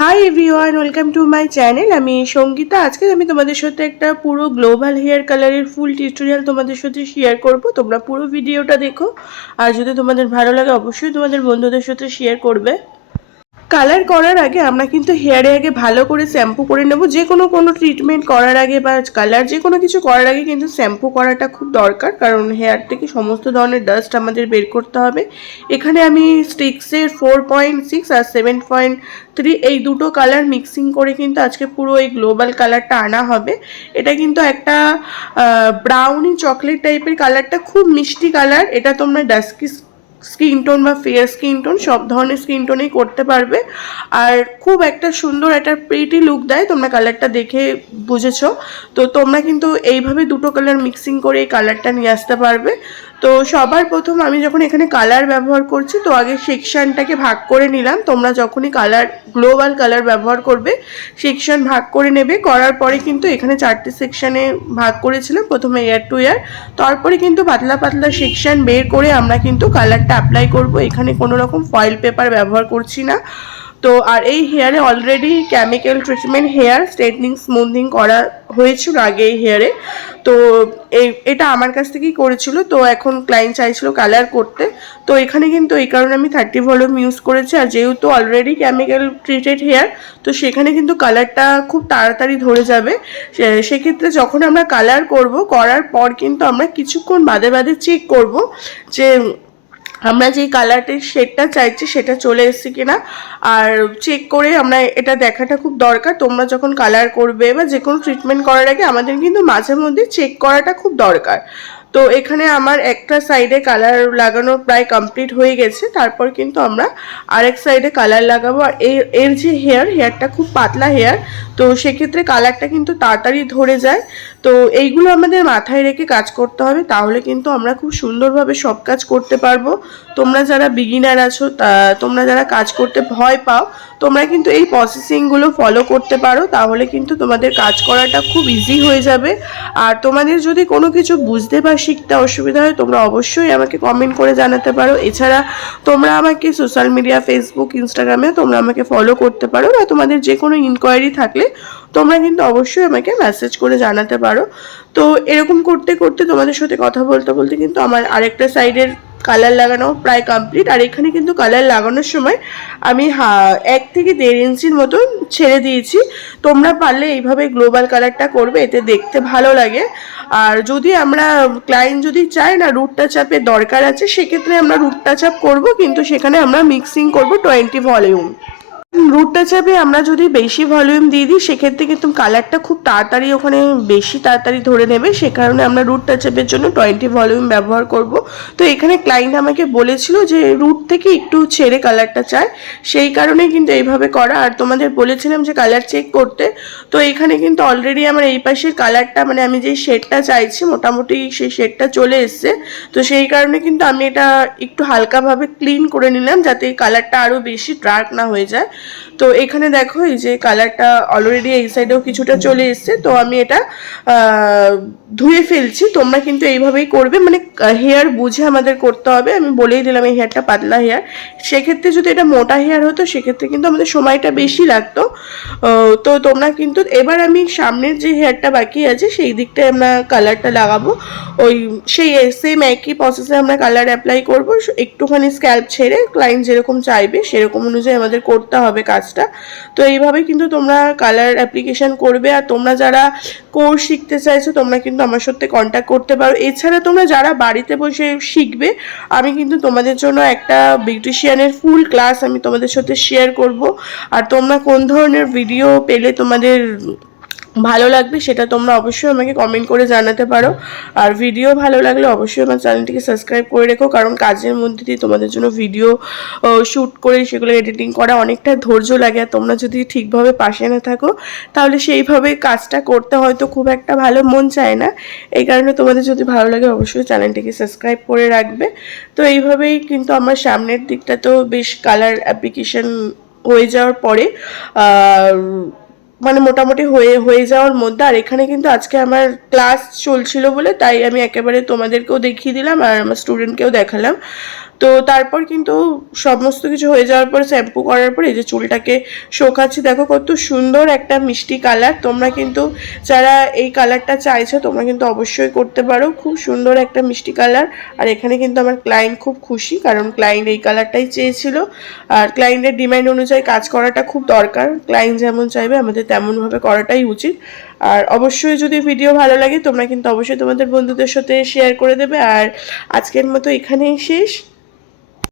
Hi everyone, welcome to my channel. আমি সঙ্গীতা। আজকে আমি তোমাদের সাথে একটা পুরো গ্লোবাল হেয়ার কালারের ফুল টিউটোরিয়াল তোমাদের সাথে শেয়ার করব। তোমরা পুরো ভিডিওটা দেখো, আর যদি তোমাদের ভালো লাগে অবশ্যই তোমাদের বন্ধুদের সাথে শেয়ার করবে। কালার করার আগে আমরা কিন্তু হেয়ারে আগে ভালো করে শ্যাম্পু করে নেব। যে কোনো ট্রিটমেন্ট করার আগে বা কালার যে কোনো কিছু করার আগে কিন্তু শ্যাম্পু করাটা খুব দরকার, কারণ হেয়ার থেকে সমস্ত ধরনের ডাস্ট আমাদের বের করতে হবে। এখানে আমি স্টিক্সের 4.6 আর 7.3 এই দুটো কালার মিক্সিং করে কিন্তু আজকে পুরো এই গ্লোবাল কালারটা আনা হবে। এটা কিন্তু একটা ব্রাউনি চকলেট টাইপের কালারটা, খুব মিষ্টি কালার। এটা তোমরা ডাস্কি স্কিন টোন বা ফেয়ার স্কিন টোন সব ধরনের স্কিন টোনেই করতে পারবে, আর খুব একটা সুন্দর একটা প্রিটি লুক দেয়। তোমরা কালারটা দেখে বুঝেছো। তো তোমরা কিন্তু এইভাবে দুটো কালার মিক্সিং করে এই কালারটা নিয়ে আসতে পারবে। তো সবার প্রথম আমি যখন এখানে কালার ব্যবহার করছি, তো আগে সেকশনটাকে ভাগ করে নিলাম। তোমরা যখনই কালার গ্লোবাল কালার ব্যবহার করবে সেকশন ভাগ করে নেবে। করার পরে কিন্তু এখানে 4টে সেকশনে ভাগ করেছিলাম, প্রথমে এয়ার টু এয়ার, তারপরে কিন্তু পাতলা পাতলা সেকশন বের করে আমরা কিন্তু কালারটা অ্যাপ্লাই করব। এখানে কোনো রকম ফয়েল পেপার ব্যবহার করছি না। তো আর এই হেয়ারে already chemical treatment, hair straightening smoothing করা হয়েছিল আগে এই হেয়ারে। তো এটা আমার কাছ থেকেই করেছিল। তো এখন ক্লায়েন্ট চাইছিল কালার করতে, তো এখানে কিন্তু এই কারণে আমি 30 ভলিউম ইউজ করেছি। আর যেহেতু অলরেডি কেমিক্যাল ট্রিটেড হেয়ার, তো সেখানে কিন্তু কালারটা খুব তাড়াতাড়ি ধরে যাবে। সেক্ষেত্রে যখন আমরা কালার করব, করার পর কিন্তু আমরা কিছুক্ষণ বাদে বাদে চেক করব যে আমরা যেই কালারটির শেডটা চাইছি সেটা চলে এসেছে কিনা। আর চেক করে আমরা এটা দেখাটা খুব দরকার। তোমরা যখন কালার করবে বা যে কোনো ট্রিটমেন্ট করার আগে আমাদের কিন্তু মাঝে মধ্যে চেক করাটা খুব দরকার। তো এখানে আমার একটা সাইডে কালার লাগানো প্রায় কমপ্লিট হয়ে গেছে। তারপর কিন্তু আমরা আরেক সাইডে কালার লাগাবো। আর এর যে হেয়ারটা খুব পাতলা হেয়ার, তো সেক্ষেত্রে কালারটা কিন্তু তাড়াতাড়ি ধরে যায়। তো এইগুলো আমাদের মাথায় রেখে কাজ করতে হবে, তাহলে কিন্তু আমরা খুব সুন্দরভাবে সব কাজ করতে পারবো। তোমরা যারা বিগিনার আছো, তোমরা যারা কাজ করতে ভয় পাও, তোমরা কিন্তু এই প্রসেসিংগুলো ফলো করতে পারো, তাহলে কিন্তু তোমাদের কাজ করাটা খুব ইজি হয়ে যাবে। আর তোমাদের যদি কোনো কিছু বুঝতে বা শিখতে অসুবিধা হয়, তোমরা অবশ্যই আমাকে কমেন্ট করে জানাতে পারো। এছাড়া তোমরা আমাকে সোশ্যাল মিডিয়া, ফেসবুক, ইনস্টাগ্রামে তোমরা আমাকে ফলো করতে পারো, বা তোমাদের যে কোনো ইনকোয়ারি থাকলে তোমরা কিন্তু অবশ্যই আমাকে মেসেজ করে জানাতে পারো। তো এরকম করতে করতে তোমাদের সাথে কথা বলতে বলতে কিন্তু আমার আরেকটা সাইডের কালার লাগানো প্রায় কমপ্লিট। আর এখানে কিন্তু কালার লাগানোর সময় আমি 1 থেকে 1.5 ইঞ্চির মতন ছেড়ে দিয়েছি। তোমরা পারলে এইভাবে গ্লোবাল কালারটা করবে, এতে দেখতে ভালো লাগে। আর যদি আমরা ক্লায়েন্ট যদি চায় না রুট টাচ আপের দরকার আছে, সেক্ষেত্রে আমরা রুট টাচ আপ করবো, কিন্তু সেখানে আমরা মিক্সিং করবো 20 ভলিউম। রুটটা চাপে আমরা যদি বেশি ভলিউম দিয়ে দিই, সেক্ষেত্রে কিন্তু কালারটা খুব তাড়াতাড়ি ওখানে বেশি তাড়াতাড়ি ধরে নেবে। সে কারণে আমরা রুটটা চাপের জন্য 20 ভলিউম ব্যবহার করব। তো এখানে ক্লায়েন্ট আমাকে বলেছিল যে রুট থেকে একটু ছেড়ে কালারটা চায়, সেই কারণেই কিন্তু এইভাবে করা। আর তোমাদের বলেছিলাম যে কালার চেক করতে। তো এখানে কিন্তু অলরেডি আমার এই পাশের কালারটা, মানে আমি যে শেডটা চাইছি মোটামুটি সেই শেডটা চলে এসছে। তো সেই কারণে কিন্তু আমি এটা একটু হালকাভাবে ক্লিন করে নিলাম, যাতে কালারটা আরও বেশি ডার্ক না হয়ে যায়। তো এখানে দেখো এই যে কালারটা অলরেডি এই সাইডেও কিছুটা চলে এসছে। তো আমি এটা ধুয়ে ফেলছি। তোমরা কিন্তু এইভাবেই করবে, মানে হেয়ার বুঝে আমাদের করতে হবে। আমি বলেই দিলাম এই হেয়ারটা পাতলা হেয়ার। সেক্ষেত্রে যদি এটা মোটা হেয়ার হতো, সেক্ষেত্রে কিন্তু আমাদের সময়টা বেশি লাগতো। তো তোমরা কিন্তু এবার আমি সামনের যে হেয়ারটা বাকি আছে সেই দিকটায় আমরা কালারটা লাগাবো। ওই সেই সেম একই প্রসেসে আমরা কালার অ্যাপ্লাই করবো। একটুখানি স্ক্যাল্প ছেড়ে ক্লায়েন্ট যেরকম চাইবে সেরকম অনুযায়ী আমাদের করতে হবে কাজটা। তো এইভাবে কিন্তু তোমরা কালার অ্যাপ্লিকেশন করবে। আর তোমরা যারা কোর্স শিখতে চাইছো, তোমরা কিন্তু আমার সাথে কন্ট্যাক্ট করতে পারো। এছাড়া তোমরা যারা বাড়িতে বসে শিখবে, আমি কিন্তু তোমাদের জন্য একটা বিউটিশিয়ানের ফুল ক্লাস আমি তোমাদের সাথে শেয়ার করব। আর তোমরা কোন ধরনের ভিডিও পেলে তোমাদের ভালো লাগবে সেটা তোমরা অবশ্যই আমাকে কমেন্ট করে জানাতে পারো। আর ভিডিও ভালো লাগলে অবশ্যই আমার চ্যানেলটিকে সাবস্ক্রাইব করে রেখো, কারণ কাজের মধ্যে দিয়ে তোমাদের জন্য ভিডিও শ্যুট করে সেগুলো এডিটিং করা অনেকটা ধৈর্য লাগে। আর তোমরা যদি ঠিকভাবে পাশে না থাকো, তাহলে সেইভাবে কাজটা করতে হয়তো খুব একটা ভালো মন চায় না। এই কারণে তোমাদের যদি ভালো লাগে অবশ্যই চ্যানেলটিকে সাবস্ক্রাইব করে রাখবে। তো এইভাবেই কিন্তু আমার সামনের দিকটা তো বেশ কালার অ্যাপ্লিকেশন হয়ে যাওয়ার পরে মানে মোটামুটি হয়ে যাওয়ার মধ্যে। আর এখানে কিন্তু আজকে আমার ক্লাস চলছিল বলে তাই আমি একেবারে তোমাদেরকেও দেখিয়ে দিলাম আর আমার স্টুডেন্টকেও দেখালাম। তো তারপর কিন্তু সমস্ত কিছু হয়ে যাওয়ার পর শ্যাম্পু করার পর এই যে চুলটাকে শোকাচ্ছি, দেখো কত সুন্দর একটা মিষ্টি কালার। তোমরা কিন্তু যারা এই কালারটা চাইছো তোমরা কিন্তু অবশ্যই করতে পারো, খুব সুন্দর একটা মিষ্টি কালার। আর এখানে কিন্তু আমার ক্লায়েন্ট খুব খুশি, কারণ ক্লায়েন্ট এই কালারটাই চেয়েছিল। আর ক্লায়েন্টের ডিমান্ড অনুযায়ী কাজ করাটা খুব দরকার, ক্লায়েন্ট যেমন চাইবে আমাদের তেমনভাবে করাটাই উচিত। আর অবশ্যই যদি ভিডিও ভালো লাগে তোমরা কিন্তু অবশ্যই তোমাদের বন্ধুদের সাথে শেয়ার করে দেবে। আর আজকের মতো এখানেই শেষ।